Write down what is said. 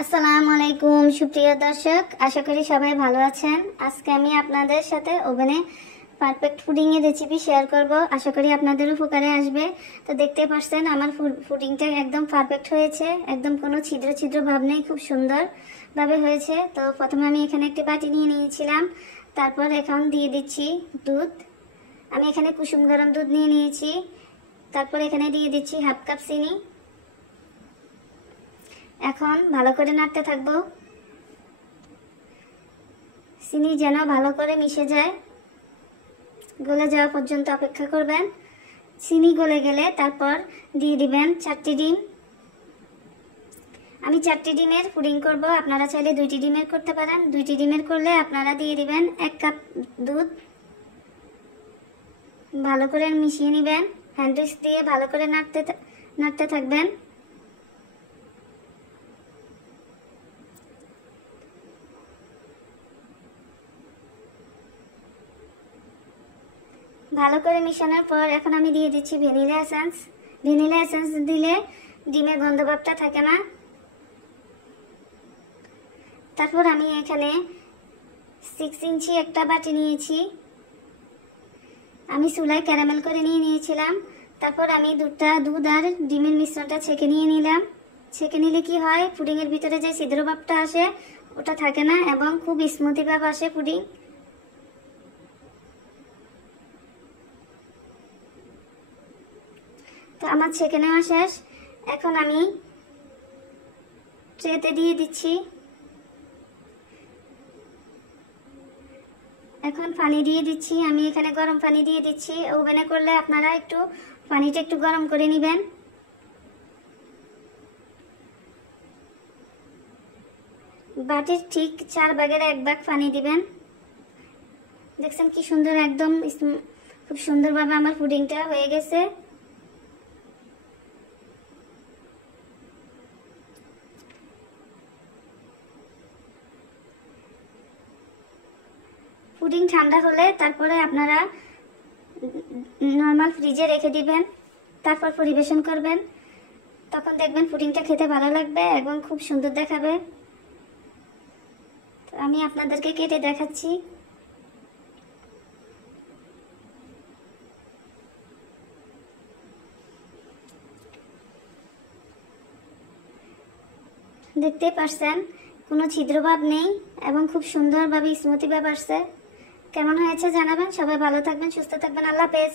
আসসালামু আলাইকুম সুপ্রিয় দর্শক, আশা করি সবাই ভালো আছেন। আজকে আমি আপনাদের সাথে ওভেনে পারফেক্ট পুডিং এর রেসিপি শেয়ার করব। আশা করি আপনাদের উপকারে আসবে। তো দেখতে পাচ্ছেন আমার পুডিংটা একদম পারফেক্ট হয়েছে, একদম কোনো ছিদ্র ছিদ্র ভাব নেই, খুব সুন্দর ভাবে হয়েছে। তো প্রথমে আমি এখানে একটি বাটি নিয়ে নিয়েছিলাম, তারপর এখন দিয়ে দিচ্ছি দুধ। আমি এখানে কুসুম গরম দুধ নিয়ে নিয়েছি। তারপর এখানে দিয়ে দিচ্ছি হাফ কাপ চিনি। এখন ভালো করে নাড়তে থাকবো, চিনি যেন ভালো করে মিশে যায়, গলে যাওয়া পর্যন্ত অপেক্ষা করবেন। চিনি গলে গেলে তারপর দিয়ে দিবেন 4টি ডিম। আমি 4টি ডিমের পুডিং করব, আপনারা চাইলে 2টি ডিমের করতে পারেন। 2টি ডিমের করলে আপনারা দিয়ে দিবেন 1 কাপ দুধ। ভালো করে মিশিয়ে নেবেন, হ্যান্ড উইস্ক দিয়ে ভালো করে নাড়তে থাকবেন। ভালো করে মিশানোর পর এখন আমি দিয়ে দিচ্ছি ভ্যানিলা এসেন্স। ভ্যানিলা এসেন্স দিলে ডিমের গন্ধভাবটা থাকে না। তারপর আমি এখানে 6 ইঞ্চি একটা বাটি নিয়েছি, আমি চুলায় ক্যারামেল করে নিয়েছিলাম। তারপর আমি দুধ আর ডিমের মিশ্রণটা ছেঁকে নিয়ে নিলাম। ছেঁকে নিলে কি হয়, পুডিংয়ের ভিতরে যে ছিদ্র ভাবটা আসে ওটা থাকে না এবং খুব স্মুথি ভাব আসে পুডিং। তো আমার ছেঁকে নেওয়া শেষ। এখন আমি ট্রেতে দিয়ে দিচ্ছি। এখন পানি দিয়ে দিচ্ছি, আমি এখানে গরম পানি দিয়ে দিচ্ছি। ওভেনে করলে আপনারা পানিটা একটু গরম করে নেবেন। বাটির ঠিক 4 ভাগের 1 ভাগ পানি দিবেন। দেখছেন কি সুন্দর, একদম খুব সুন্দরভাবে আমার পুডিংটা হয়ে গেছে। পুডিং ঠান্ডা হলে তারপরে আপনারা নর্মাল ফ্রিজে রেখে দিবেন, তারপর পরিবেশন করবেন। তখন দেখবেন পুডিংটা খেতে ভালো লাগবে এবং খুব সুন্দর দেখাবে। তো আমি আপনাদেরকে কেটে দেখাচ্ছি। দেখতে পাচ্ছেন কোনো ছিদ্রভাব নেই এবং খুব সুন্দরভাবে স্মুথি ভাব আসছে। কেমন হয়েছে জানাবেন। সবাই ভালো থাকবেন, সুস্থ থাকবেন। আল্লাহ হাফেজ।